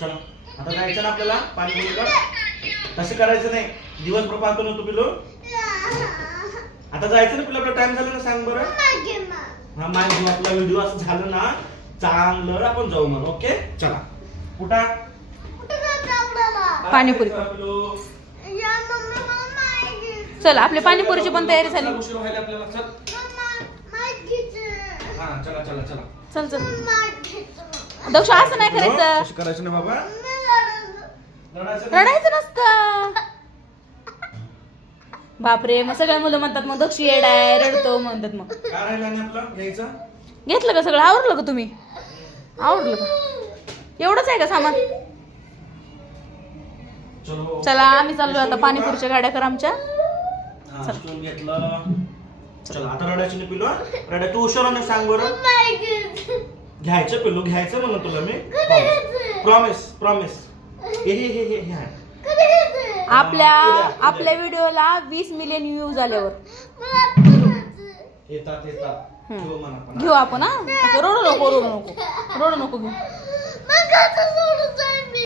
चला आता जायचं ना आपल्याला पाणीपुरीला. तसं करायचं नाही, दिवसभर पाहतो ना तू पिलो. आता जायचं ना, तुला टाइम झाला ना, सांग बरं. हा माझी आपला व्हिडिओ असं झालं ना चांगलं आपण जाऊ मग. ओके चला. कुठं पाणीपुरी. चल आपली पाणीपुरीची पण तयारी झाली. उशीर व्हायला आपल्याला. चल हा चला चला चला. चल चल दक्ष असं नाही करायचं. कसं करायचं ना बाबा, रडायचं नसतं. बापरे, मग सगळ्या मुलं म्हणतात मग दक्ष येडाय रडतो म्हणतात. मग काय राहिलं नाही आपलं घ्यायचं. घेतलं का सगळं? आवडलं का तुम्ही? आवडलं का? एवढंच आहे का सामान? चलो चला आम्ही चाललो आता पाणीपुरीच्या गाड्या कर आमच्या. हा स्टूल घेतलं. चला आता रडायची नाही पिलो. रडाय तू उशिराने सांग बरं. घ्यायचं पिलो, घ्यायचं म्हणलं तुला मी. Promise promise. हे हे हे हे हे आपल्या व्हिडिओला 20 मिलियन व्ह्यूज आल्यावर येतात येतात घेऊ म्हणा आपण. घेऊ आपण. हा रडू नको रडू नको रडू नको घेऊ.